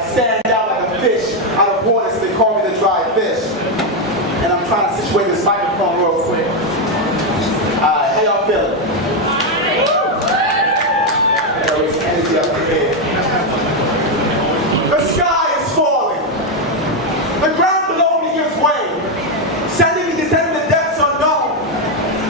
Stand out like a fish out of water, so they call me the dry fish. And I'm trying to situate this microphone real quick. Alright, how y'all feeling? There is energy up here. The sky is falling. The ground below me gives way. Sending me descending the depths unknown.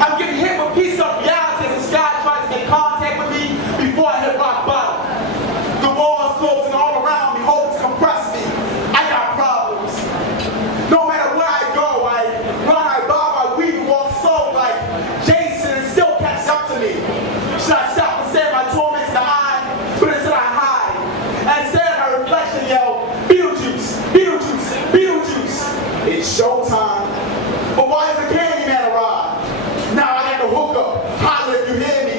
I'm getting hit with a piece of reality as the sky tries to get contact with me before I hit rock bottom. The walls closing all around me, hoping to compress me. I got problems. No matter where I go, I run, I bob, I weave, walk slow like Jason and still catch up to me. Should I stop and stare my torments in the eye? But instead I hide. And instead my reflection yell, Beetlejuice, Beetlejuice, Beetlejuice. It's showtime. But why does the Candyman arrive? Now I got the hookup. Holler if you hear me.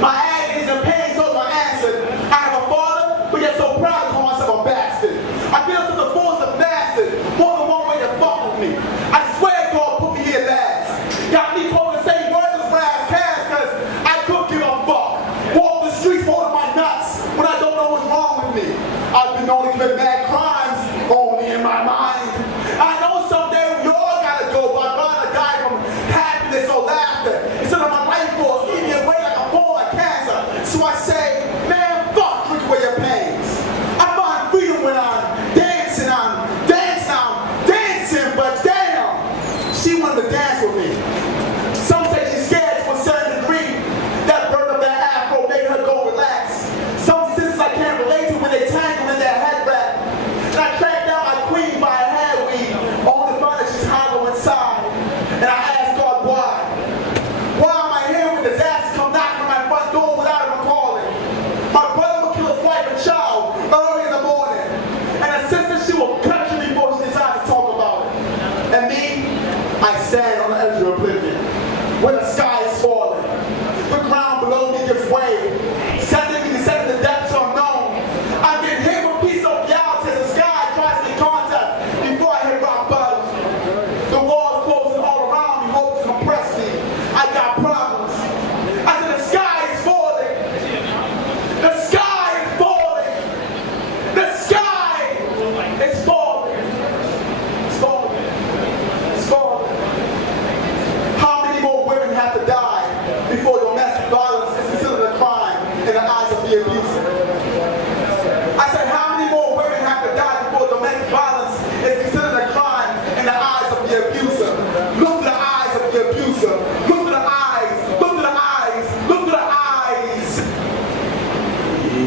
My agonies and pains those are answered. I have a father, but yet so proud to call myself a bastard. I feel such a force of bastard, more than one way to fuck with me. I swear God put me here last. Got me quoting the same words as last cast, cause I couldn't give a fuck. Walk the streets holding my nuts when I don't know what's wrong with me. I've been known to commit bad crimes, only in my mind. I know someday we all gotta go, but I'd rather die from happiness or laughter instead of my life force keep me away like a form of cancer. So I say, man, fuck, drink away your pains. I find freedom when I'm dancing, but damn, she wanted to dance with me. Some say she's scared to a certain degree. That bird of that afro making her go relax. Some sisters I can't relate to when they tangle in their head wrap. And I track down my queen by her hair weave, only to find that she's hollow inside. And I ask God why. Why am I here when disasters come knocking on my front door without even calling? My brother will kill his wife and child early in the morning. And a sister, she will cut you before she decides to talk about it. And me, I stand on the edge of oblivion, when the sky is falling. The ground below me gives way, sending me descending the depths unknown. I'm getting hit with a piece of reality as the sky tries to get contact before I hit rock bottom. The walls closing all around me, hope to compress me. I got problems. I said the sky is falling. The sky is falling. The sky is falling. It's falling. It's falling. How many more women have to die before domestic violence is considered a crime in the eyes of the abuser? I said, how many more women have to die before domestic violence is considered a crime in the eyes of the abuser? Look to the eyes of the abuser. Look to the eyes. Look to the eyes. Look to the eyes.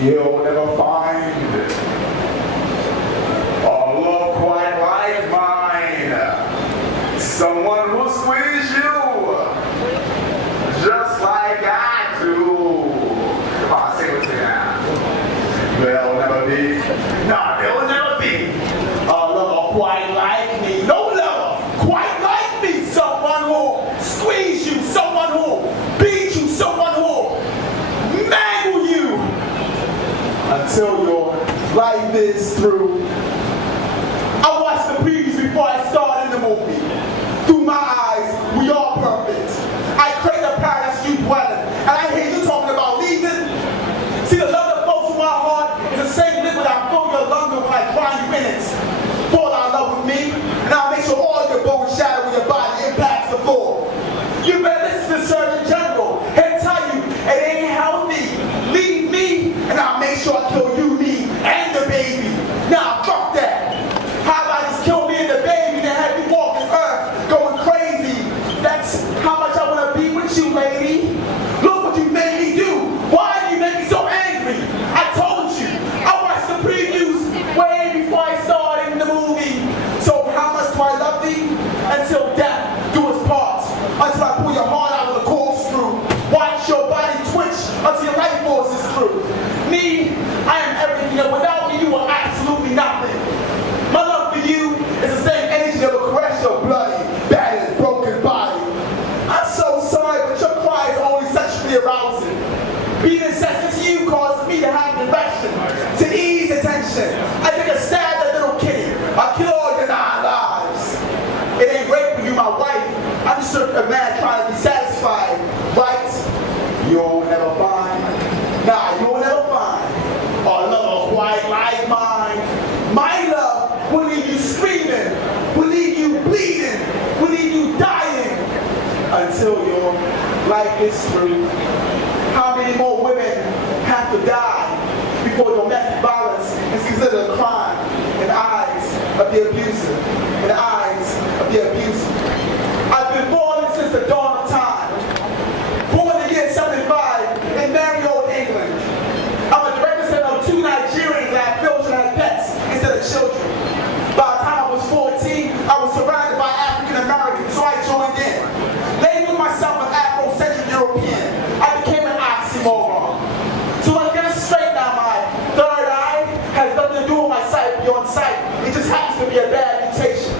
You'll never find a love quite like mine. Someone who'll squeeze you just like I do. Come on, sing with me now. There'll never be, no, there'll never be a lover quite like me. No lover quite like me. Someone who'll squeeze you, someone who'll beat you, someone who'll mangle you until your life is through. I watched the previews before I started the movie. Through my eyes, we are perfect. I crave the paradise you dwell in. And I hear you talking about leaving. See, the love that flows through my heart is the same liquid I fill your lungs with when I drown you in it. Fall out of love with me, and I'll make sure all your bones shatter when your body impacts the floor. You better listen to the Surgeon General. He'll tell you it ain't healthy. Leave me, and I'll make sure I kill you, me, and the baby. Nah, fuck that. How about just kill me and the baby, then have you walking earth, going crazy? That's how much I want to be with you, lady. Look what you made me do. Why do you make me so angry? I told you. I watched the previews way before I started in the movie. So how much do I love thee? Until death do us part. Until I pull your heart out of the corkscrew. Watch your body twitch until your life force is through. Me, I am everything, and without me, you are absolutely nothing. My love for you is the same energy that will caress your bloody, battered, broken body. I'm so sorry, but your cry is only sexually arousing. Being insensitive to you causes me to have an erection, to ease the tension. I take a stab at that little kitty. I kill all your 9 lives. It ain't great for you, my wife. I'm just a man trying to be satisfied, right? You'll never find, nah, you'll never find a lover quite like mine. history. How many more women have to die before domestic violence is considered a crime in the eyes of the abuser? In the eyes of the abuser. I've been born since the dawn of time. Born in the year 75 in merry old England. I'm a direct descendant of 2 Nigerians that had children as pets instead of children. By the time I was 14, I was surrounded by African Americans, so I joined in. Labeling myself an Afrocentric European, I became an oxymoron. So let's get it straight now, my third eye has nothing to do with my sight beyond sight. It just happens to be a bad mutation.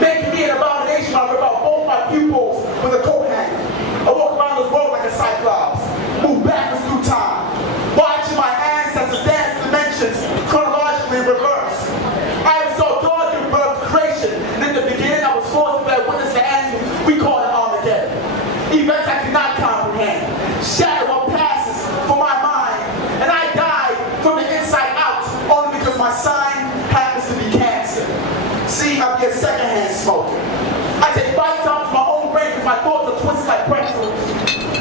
Making me an abomination when I rip out both my pupils with a coat hanger. I walk around this world like a cyclops, move backwards through time, watching my ancestors dance dimensions chronologically reversed. I am so God gave birth to creation, and in the beginning I was forced to bear witness to the end we call it Armageddon. Events I cannot comprehend, shadow what passes for my mind, and I die from the inside out only because my sign happens to be cancer. See, I'm a secondhand smoker. I take bites out of my own brain because my thoughts are twisted like pretzels.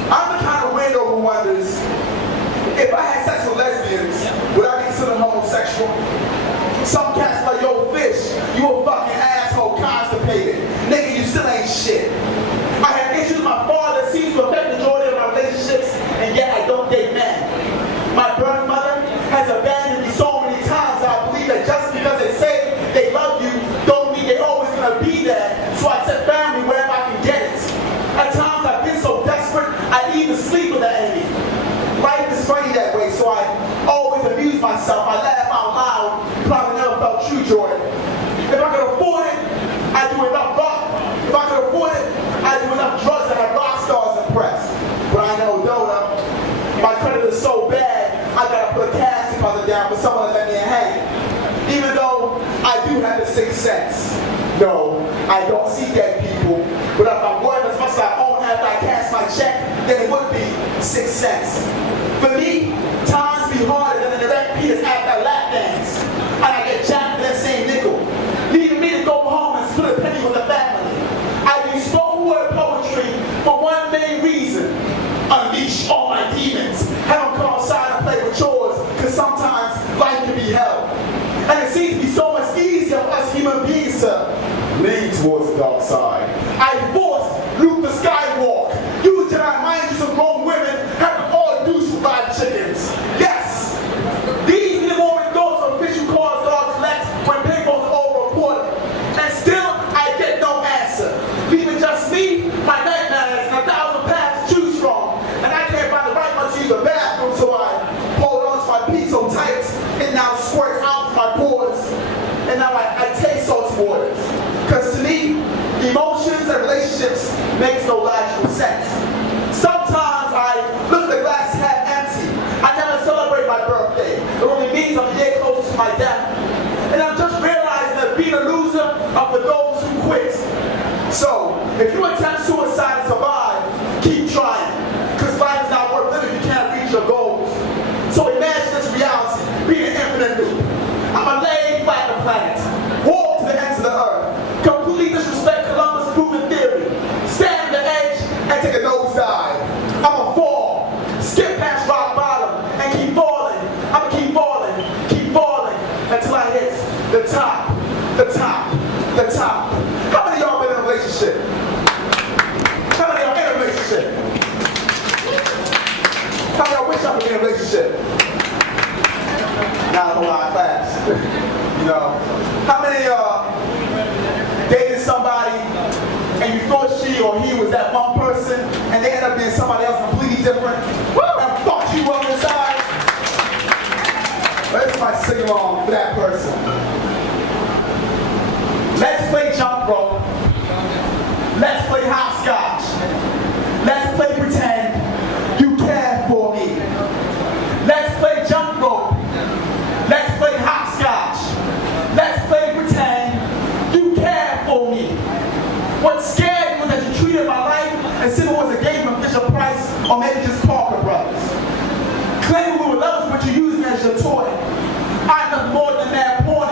I'm the kind of weirdo who wonders, if I had sex with lesbians, would I be considered homosexual? Some cats like, yo, fish, you a fucking asshole, constipated. Nigga, you still ain't shit. I had issues with my father, seems to affect the majority of my relationships, and yet I don't date men. My birth mother has abandoned me so many times that I believe that just because they say they love you, don't mean they're always gonna be there, so I set family wherever I can get it. At times I've been so desperate, I even sleep with the enemy. Life is funny that way, so I always amuse myself. I laugh out loud, probably never felt true joy. If I could afford it, I do enough rock. If I could afford it, I do enough drugs to have rock stars impressed. But I know Dota, my credit is so bad, I gotta put a casting deposit down for someone to let me hang. Even though I do have the sixth sense. No, I don't see dead people, but if I'm worth as much as I own after I cash my check, then it would be sixth sense. For me, times be harder than the direct Peters after a lap dance. And I get jacked for that same nickel, leaving me to go home and split a penny with the family. I do spoken word poetry for one main reason: unleash all my demons. Have them come outside and play with chores, because sometimes life can be hell. And it seems to be so much easier for us human beings to lean towards the dark side. I forced Luke the Skywalk. You tonight, mind you, some grown women have to all douche with fried chickens. Yes! These are the moment thoughts of official cars God collects when paper's all reported. And still, I get no answer. Leaving just me, my nightmares, and 1,000 paths to choose from. And I can't find the right one to use the bathroom, so I hold on to my pee so tight, it now squirts out from my pores. And now I taste salty waters. Because to me, emotions and relationships makes no logical sense. Sometimes I look at the glass half empty. I never celebrate my birthday. It only means I'm a year closer to my death. And I'm just realizing that being a loser are for those who quit. So, if you attempt suicide and survive, keep trying. Because life is not worth living if you can't reach your goals. So imagine this reality, being an infinite loop. I'm a lay flat the planet, walk to the ends of the earth, completely disrespect Columbus' proven theory, stand on the edge and take a nosedive. I'ma fall, skip past rock bottom, and keep falling. I'ma keep falling, until I hit the top, the top, the top. How many of y'all been in a relationship? How many of y'all in a relationship? How many of y'all wish y'all could be in a relationship? Now I'm a class. You know, how many of y'all dated somebody and you thought she or he was that one person and they ended up being somebody else completely different? And fucked you up inside? Let's my sing along for that person. Let's play jump rope. Let's play hopscotch. Let's play pretend you care for me. Let's play jump rope. Let's play hopscotch. Let's play pretend you care for me. What scared me was that you treated my life as if it was a game of Fisher Price or maybe just Parker Brothers. Claiming we were lovers, but you used me as your toy. I'm nothing more than that point.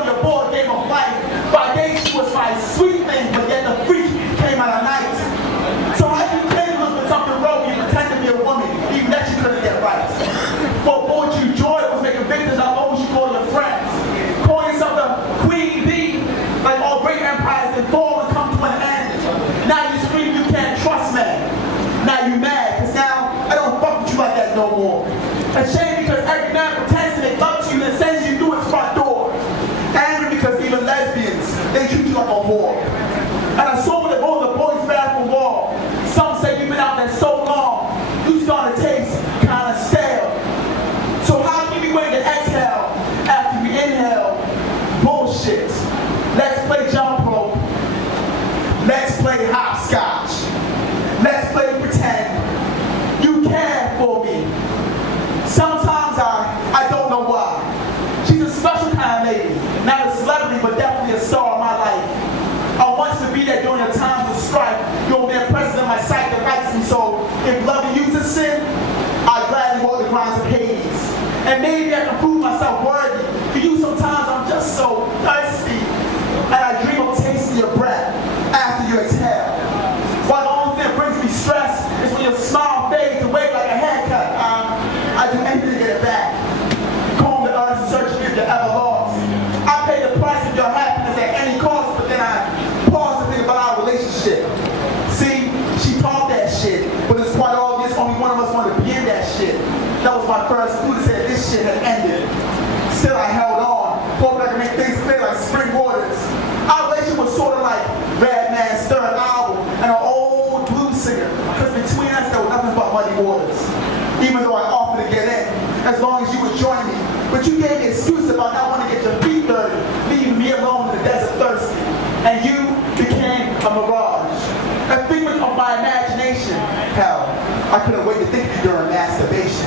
I couldn't wait to think of you during masturbation.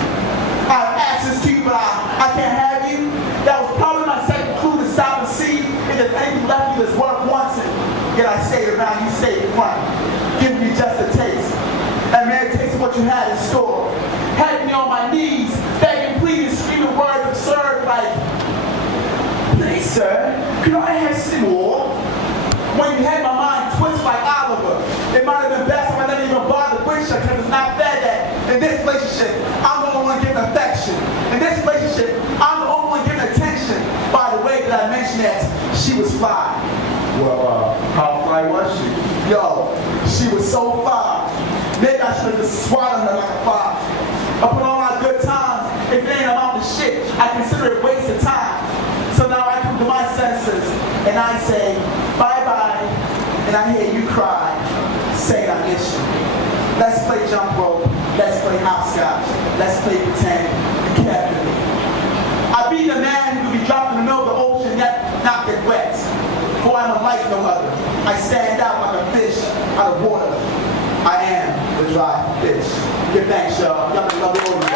I have access to you, but I can't have you. That was probably my second clue to stop and see if there's anything left you that's worth wanting. Yet I stayed around, you stayed in front, giving me just a taste. And man, a taste of what you had in store. Had me on my knees, begging, pleading, screaming words absurd like, please, sir, could I have some more? When you had my mind twisted like Oliver, it might have been best if I didn't even bother with you, because it's not fair that in this relationship, I'm the only one giving affection. In this relationship, I'm the only one giving attention. By the way that I mentioned that she was fly. Well, how fly was she? Yo, she was so fly. Maybe I should have just swallowed her like a fly. Upon all my good times, if it ain't amount to shit, I consider it a waste of time. So now I come to my senses, and I say, bye-bye, and I hear you cry, saying I miss you. Let's play jump rope, let's play hopscotch, let's play pretend you care for me. I be the man who be dropped in the middle of the ocean yet not get wet. For I'm unlike no other. I stand out like a fish out of water. I am the dry fish. Good thanks, y'all. Y'all love the